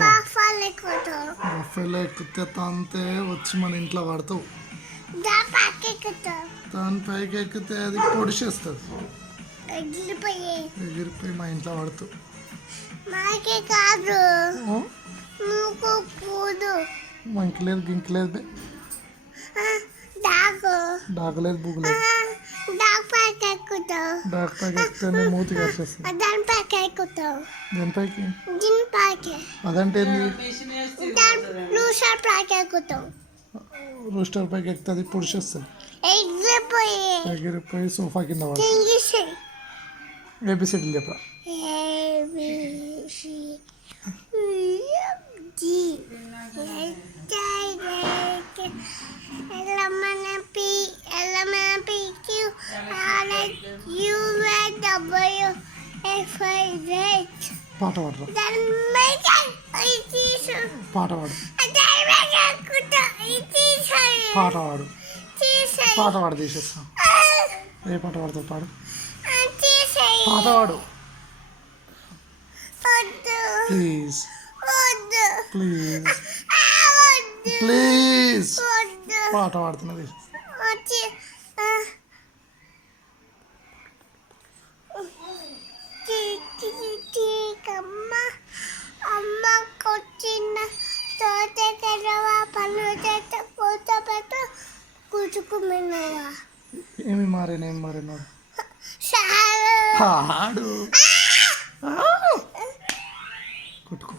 Buffalo ఎక్కితే తంతే వచ్చి మన ఇంట్లో పడతావు. దాని పైకి ఎక్కితే అది పొడిచేస్తుంది, ఎగిరిపోయి మా ఇంట్లో పడుతూ. మంకలేదు గింకలేదు, డాకలేదు బుగ్గలేదు. డాక్ పైకి ఎక్కితే మూతి కరిచేస్తుంది. దేనిపైకి అదంటే ఏంది? రూస్టర్ పైకి ఎక్కితే అది పొడిచేస్తుంది, ఎగిరిపోయి సోఫా కింద పడుతుంది. ఏబిసిడీలు చెప్పరా? పాట పాడరా, పాట పాడు, పాట పాడు, పాట పాడు తీసేస్తా. ఏ పాట పాడతావు? పాడు, పాట పాడు ప్లీజ్, ప్లీజ్, ప్లీజ్. పాట పాడుతున్నది. ఏమి మారేనా? ఏమి మారేనా? ఆడు కొట్టుకో.